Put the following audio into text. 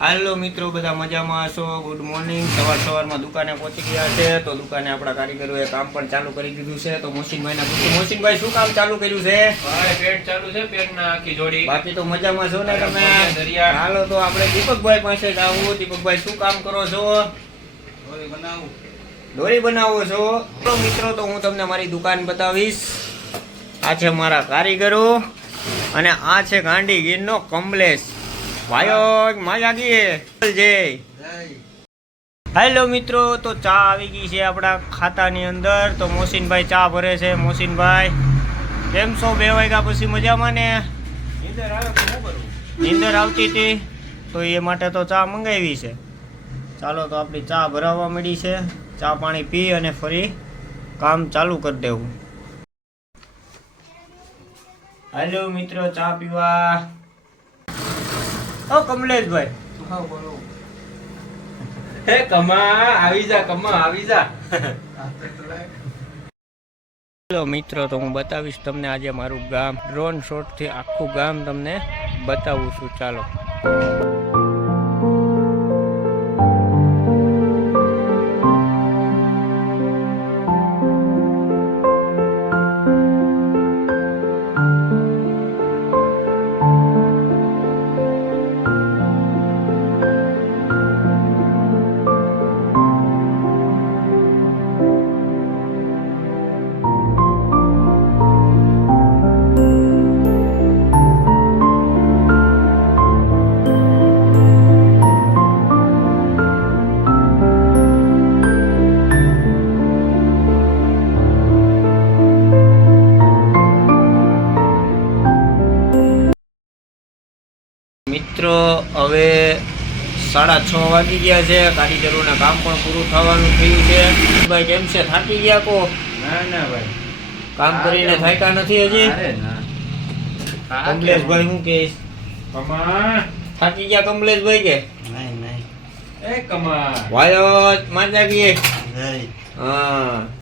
હાલો મિત્રો બધા મજામાં હશો? ગુડ મોર્નિંગ સવાર સવારમાં દુકાને પહોંચી ગયા છે તો દુકાને આપણા કારીગરોએ કામ પણ ચાલુ કરી દીધું છે. તો મોસીનભાઈને પૂછ્યું મોસીનભાઈ શું કામ ચાલુ કર્યું છે? પેટ ચાલુ છે પેન્ટના આખી જોડી. બાકી તો મજામાં છો ને તમે? દરિયા. હાલો તો આપણે દીપકભાઈ પાસે જ આવું. દીપકભાઈ શું કામ કરો છો? દોરી બનાવો. છો? તો મિત્રો તો હું તમને મારી દુકાન બતાવીશ. આ છે મારા કારીગરો અને આ છે ગાંડી ગીરનો કમલેશ. ભાઈઓ ગીએ જય. હેલો મિત્રો, તો ચા આવી ગઈ છે આપણા ખાતાની અંદર. તો મોસીનભાઈ ચા ભરે છે. મોસીનભાઈ, કેમ છો? બે વાગ્યા પછી મજામાં ને? નીંદર આવતી હતી. તો એ માટે તો ચા મંગાવી છે. ચાલો તો આપણી ચા ભરાવા મળી છે. ચા પાણી પી અને ફરી કામ ચાલુ કરી દેવું. હેલો મિત્રો, ચા પીવા. ઓ કમલેશભાઈ. હે કમા આવી જા કમા આવી જા. હેલો મિત્રો તો હું બતાવીશ તમને આજે મારું ગામ. ડ્રોન શોટથી આખું ગામ તમને બતાવું છું. ચાલો. મિત્રો હવે સાડા છ વાગી ગયા છે. કારીગરોના કામ પણ પૂરું થવાનું થયું છે. ભાઈ કેમ છે? થાકી ગયા કો? ના ના ભાઈ. કામ કરીને થાક્યા નથી હજી? કમલેશભાઈ શું કે? કમા. થાકી ગયા કમલેશભાઈ કે? કમા. વાયો માંજા ગયે હા.